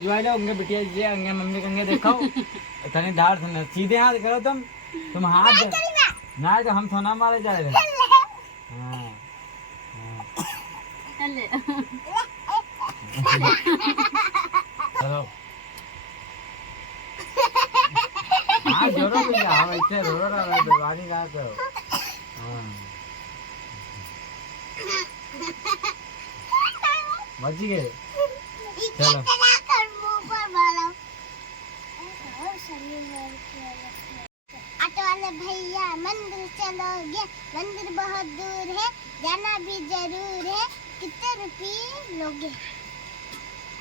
दिवाले उनके बिटिया जी अंगे मम्मी कंगे देखो तने धार सुन सीधे हाथ करो तुम हाथ ना तो हम थोना मारे जा रहे हां चले चलो हां जोरो भी आवे इतने रो रहा बेवानी का करो हां बच गए चलो ऑटो वाले भैया मंदिर चलोगे मंदिर बहुत दूर है जाना भी जरूर है कितने रुपये लोगे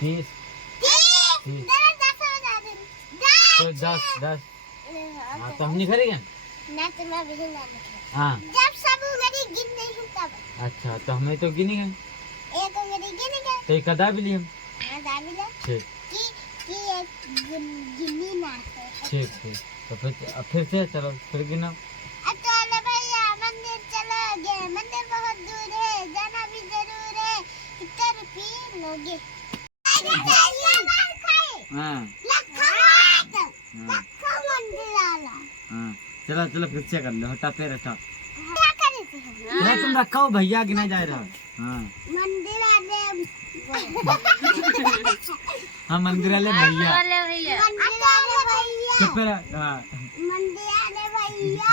30 तो 10 हाँ तो हम नहीं करेंगे ना तो मैं भी ना हाँ जब सब उंगली गिन नहीं तब अच्छा तो हमें तो गिनेंगे एक उंगली गिनेंगे तो एक अदा भी लिए हम हाँ दाबी ले ठीक कि एक गिनी ना ठीक तो फिर से चलो फिर गिनो ऑटो वाले भैया मंदिर चलोगे मंदिर बहुत दूर है जाना भी जरूर है कितने रुपये लोगे हाँ हाँ चलो चलो फिर से कर लो हटा पैर हटा नहीं तुम रखो भैया गिना जा रहा हाँ मंदिर वाले हाँ मंदिर वाले भैया चुप रह हाँ मंदिर वाले भैया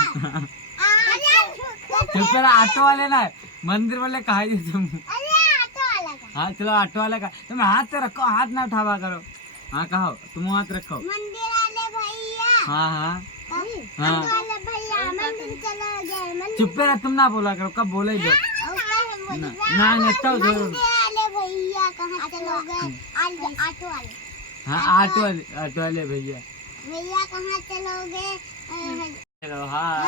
चुप रह ऑटो वाले ना मंदिर वाले कहा ही तुम अरे ऑटो वाला का हाँ चलो ऑटो वाले का तुम हाथ तो रखो हाथ ना उठावा करो हाँ कहो तुम हाथ रखो मंदिर वाले भैया हाँ हाँ ऑटो वाले भैया मंदिर चलोगे मंदिर चुप रह तुम ना बोला करो कब बोले जो ना तो जरूर मंदिर वाले भैया कहाँ चलोगे ऑटो वाले हाँ ऑटो वाले भैया भैया कहाँ चलोगे चलो हाँ